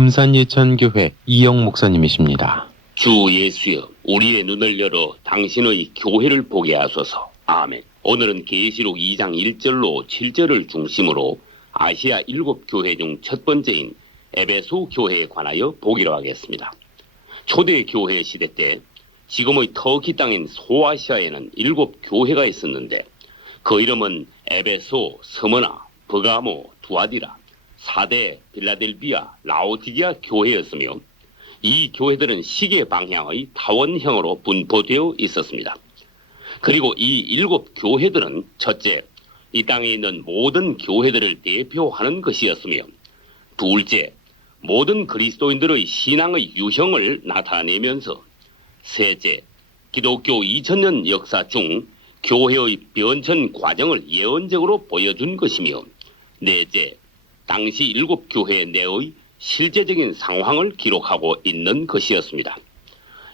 금산예천교회 이영 목사님이십니다. 주 예수여, 우리의 눈을 열어 당신의 교회를 보게 하소서. 아멘. 오늘은 계시록 2장 1절로 7절을 중심으로 아시아 7교회 중 첫 번째인 에베소 교회에 관하여 보기로 하겠습니다. 초대 교회 시대 때 지금의 터키 땅인 소아시아에는 7교회가 있었는데 그 이름은 에베소, 스무나, 버가모, 두아디라, 사데, 빌라델비아, 라오디게아 교회였으며 이 교회들은 시계 방향의 타원형으로 분포되어 있었습니다. 그리고 이 7교회들은 첫째, 이 땅에 있는 모든 교회들을 대표하는 것이었으며 둘째, 모든 그리스도인들의 신앙의 유형을 나타내면서 셋째, 기독교 2000년 역사 중 교회의 변천 과정을 예언적으로 보여준 것이며 넷째, 당시 7교회 내의 실제적인 상황을 기록하고 있는 것이었습니다.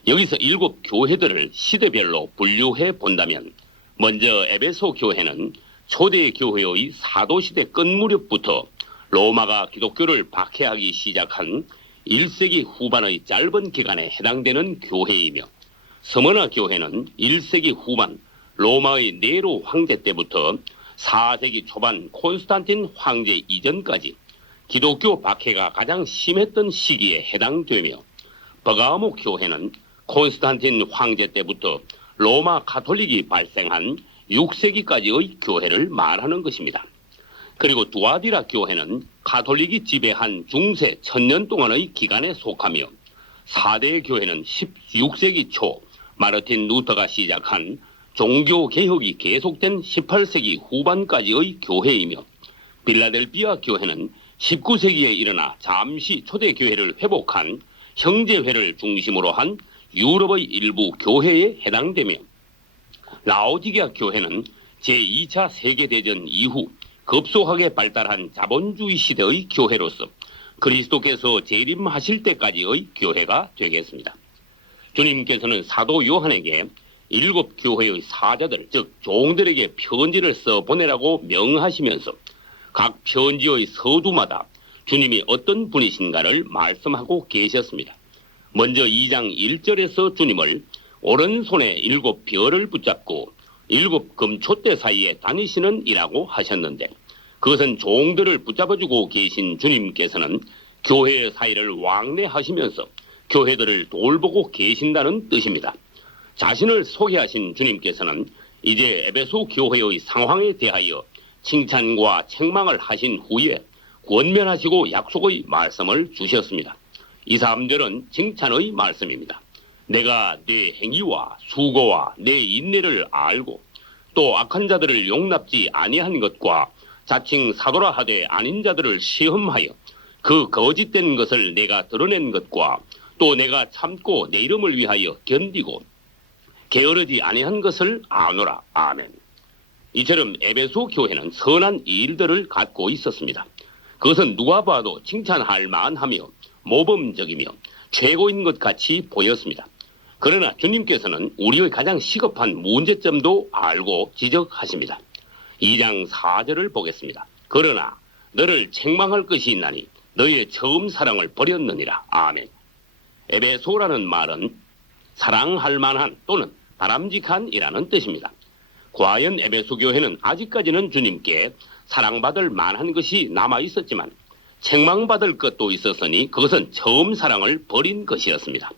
여기서 7교회들을 시대별로 분류해 본다면 먼저 에베소 교회는 초대 교회의 사도시대 끝 무렵부터 로마가 기독교를 박해하기 시작한 1세기 후반의 짧은 기간에 해당되는 교회이며 스무나 교회는 1세기 후반 로마의 네로 황제 때부터 4세기 초반 콘스탄틴 황제 이전까지 기독교 박해가 가장 심했던 시기에 해당되며 버가모 교회는 콘스탄틴 황제 때부터 로마 가톨릭이 발생한 6세기까지의 교회를 말하는 것입니다. 그리고 두아디라 교회는 가톨릭이 지배한 중세 1000년 동안의 기간에 속하며 4대 교회는 16세기 초 마르틴 루터가 시작한 종교개혁이 계속된 18세기 후반까지의 교회이며 빌라델비아 교회는 19세기에 일어나 잠시 초대교회를 회복한 형제회를 중심으로 한 유럽의 일부 교회에 해당되며 라오디게아 교회는 제2차 세계대전 이후 급속하게 발달한 자본주의 시대의 교회로서 그리스도께서 재림하실 때까지의 교회가 되겠습니다. 주님께서는 사도 요한에게 7교회의 사자들, 즉 종들에게 편지를 써보내라고 명하시면서 각 편지의 서두마다 주님이 어떤 분이신가를 말씀하고 계셨습니다. 먼저 2장 1절에서 주님을 오른손에 7별을 붙잡고 7 금촛대 사이에 다니시는 이라고 하셨는데 그것은 종들을 붙잡아주고 계신 주님께서는 교회의 사이를 왕래하시면서 교회들을 돌보고 계신다는 뜻입니다. 자신을 소개하신 주님께서는 이제 에베소 교회의 상황에 대하여 칭찬과 책망을 하신 후에 권면하시고 약속의 말씀을 주셨습니다. 2, 3절은 칭찬의 말씀입니다. 내가 네 행위와 수고와 네 인내를 알고 또 악한 자들을 용납지 아니한 것과 자칭 사도라 하되 아닌 자들을 시험하여 그 거짓된 것을 내가 드러낸 것과 또 내가 참고 내 이름을 위하여 견디고 게으르지 아니한 것을 아노라. 아멘. 이처럼 에베소 교회는 선한 일들을 갖고 있었습니다. 그것은 누가 봐도 칭찬할 만하며 모범적이며 최고인 것 같이 보였습니다. 그러나 주님께서는 우리의 가장 시급한 문제점도 알고 지적하십니다. 2장 4절을 보겠습니다. 그러나 너를 책망할 것이 있나니 너의 처음 사랑을 버렸느니라. 아멘. 에베소라는 말은 사랑할 만한 또는 바람직한이라는 뜻입니다. 과연 에베소 교회는 아직까지는 주님께 사랑받을 만한 것이 남아있었지만 책망받을 것도 있었으니 그것은 처음 사랑을 버린 것이었습니다.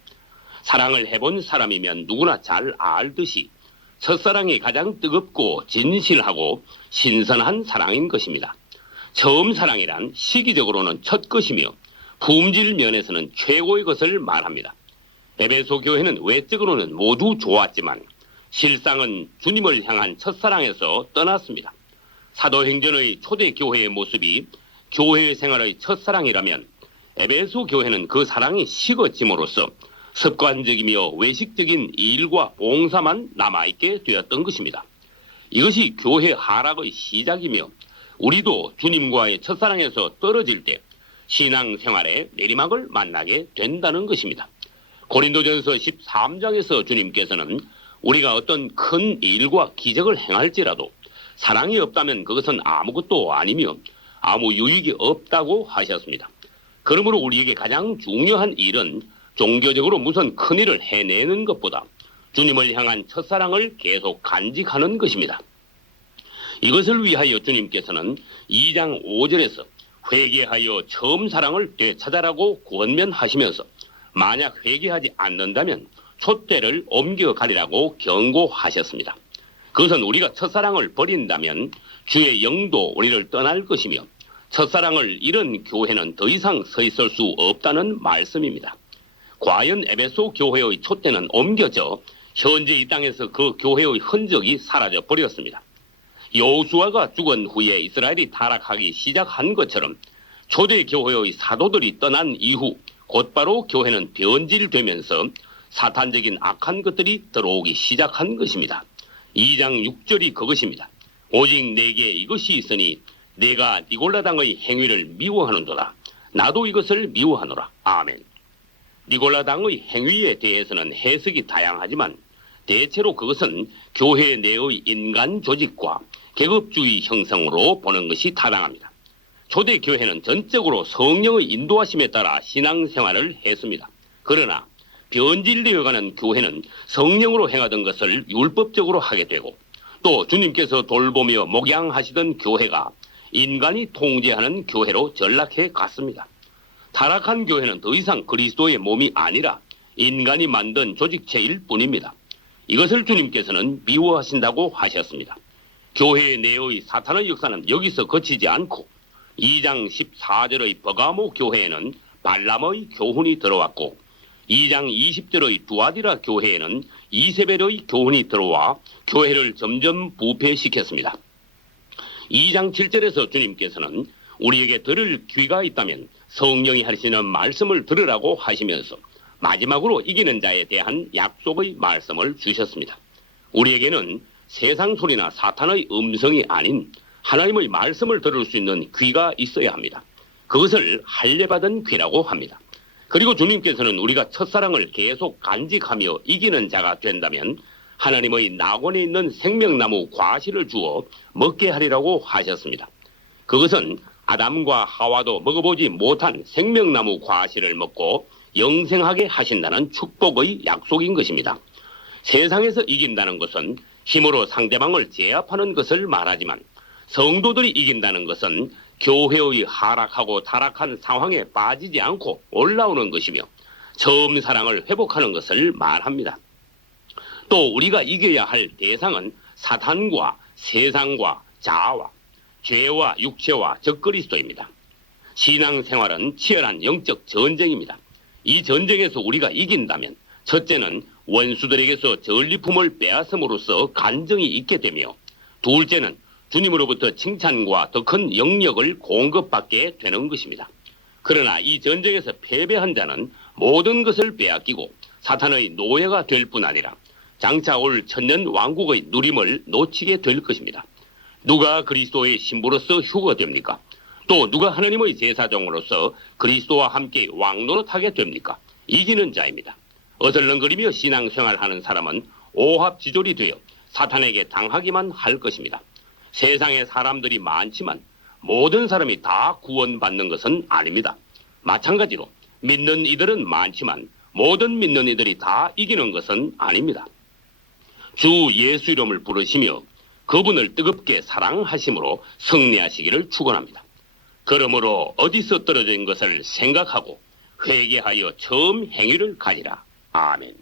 사랑을 해본 사람이면 누구나 잘 알듯이 첫사랑이 가장 뜨겁고 진실하고 신선한 사랑인 것입니다. 처음 사랑이란 시기적으로는 첫 것이며 품질 면에서는 최고의 것을 말합니다. 에베소 교회는 외적으로는 모두 좋았지만 실상은 주님을 향한 첫사랑에서 떠났습니다. 사도행전의 초대 교회의 모습이 교회 생활의 첫사랑이라면 에베소 교회는 그 사랑이 식어짐으로써 습관적이며 외식적인 일과 봉사만 남아있게 되었던 것입니다. 이것이 교회 하락의 시작이며 우리도 주님과의 첫사랑에서 떨어질 때 신앙생활의 내리막을 만나게 된다는 것입니다. 고린도전서 13장에서 주님께서는 우리가 어떤 큰 일과 기적을 행할지라도 사랑이 없다면 그것은 아무것도 아니며 아무 유익이 없다고 하셨습니다. 그러므로 우리에게 가장 중요한 일은 종교적으로 무슨 큰일을 해내는 것보다 주님을 향한 첫사랑을 계속 간직하는 것입니다. 이것을 위하여 주님께서는 2장 5절에서 회개하여 처음 사랑을 되찾아라고 권면하시면서 만약 회개하지 않는다면 촛대를 옮겨가리라고 경고하셨습니다. 그것은 우리가 첫사랑을 버린다면 주의 영도 우리를 떠날 것이며 첫사랑을 잃은 교회는 더 이상 서 있을 수 없다는 말씀입니다. 과연 에베소 교회의 촛대는 옮겨져 현재 이 땅에서 그 교회의 흔적이 사라져 버렸습니다. 여호수아가 죽은 후에 이스라엘이 타락하기 시작한 것처럼 초대 교회의 사도들이 떠난 이후 곧바로 교회는 변질되면서 사탄적인 악한 것들이 들어오기 시작한 것입니다. 2장 6절이 그것입니다. 오직 내게 이것이 있으니 내가 니골라당의 행위를 미워하는도다. 나도 이것을 미워하노라. 아멘. 니골라당의 행위에 대해서는 해석이 다양하지만 대체로 그것은 교회 내의 인간 조직과 계급주의 형성으로 보는 것이 타당합니다. 초대 교회는 전적으로 성령의 인도하심에 따라 신앙생활을 했습니다. 그러나 변질되어가는 교회는 성령으로 행하던 것을 율법적으로 하게 되고 또 주님께서 돌보며 목양하시던 교회가 인간이 통제하는 교회로 전락해 갔습니다. 타락한 교회는 더 이상 그리스도의 몸이 아니라 인간이 만든 조직체일 뿐입니다. 이것을 주님께서는 미워하신다고 하셨습니다. 교회 내의 사탄의 역사는 여기서 그치지 않고 2장 14절의 버가모 교회에는 발람의 교훈이 들어왔고 2장 20절의 두아디라 교회에는 이세벨의 교훈이 들어와 교회를 점점 부패시켰습니다. 2장 7절에서 주님께서는 우리에게 들을 귀가 있다면 성령이 하시는 말씀을 들으라고 하시면서 마지막으로 이기는 자에 대한 약속의 말씀을 주셨습니다. 우리에게는 세상 소리나 사탄의 음성이 아닌 하나님의 말씀을 들을 수 있는 귀가 있어야 합니다. 그것을 할례받은 귀라고 합니다. 그리고 주님께서는 우리가 첫사랑을 계속 간직하며 이기는 자가 된다면 하나님의 낙원에 있는 생명나무 과실을 주어 먹게 하리라고 하셨습니다. 그것은 아담과 하와도 먹어보지 못한 생명나무 과실을 먹고 영생하게 하신다는 축복의 약속인 것입니다. 세상에서 이긴다는 것은 힘으로 상대방을 제압하는 것을 말하지만 성도들이 이긴다는 것은 교회의 하락하고 타락한 상황에 빠지지 않고 올라오는 것이며 처음 사랑을 회복하는 것을 말합니다. 또 우리가 이겨야 할 대상은 사탄과 세상과 자아와 죄와 육체와 적그리스도입니다. 신앙생활은 치열한 영적 전쟁입니다. 이 전쟁에서 우리가 이긴다면 첫째는 원수들에게서 전리품을 빼앗음으로써 간정이 있게 되며 둘째는 주님으로부터 칭찬과 더 큰 영역을 공급받게 되는 것입니다. 그러나 이 전쟁에서 패배한 자는 모든 것을 빼앗기고 사탄의 노예가 될 뿐 아니라 장차 올 천년 왕국의 누림을 놓치게 될 것입니다. 누가 그리스도의 신부로서 휴거됩니까? 또 누가 하나님의 제사장으로서 그리스도와 함께 왕노릇하게 됩니까? 이기는 자입니다. 어슬렁거리며 신앙생활하는 사람은 오합지졸이 되어 사탄에게 당하기만 할 것입니다. 세상에 사람들이 많지만 모든 사람이 다 구원받는 것은 아닙니다. 마찬가지로 믿는 이들은 많지만 모든 믿는 이들이 다 이기는 것은 아닙니다. 주 예수 이름을 부르시며 그분을 뜨겁게 사랑하심으로 승리하시기를 축원합니다. 그러므로 어디서 떨어진 것을 생각하고 회개하여 처음 행위를 가지라. 아멘.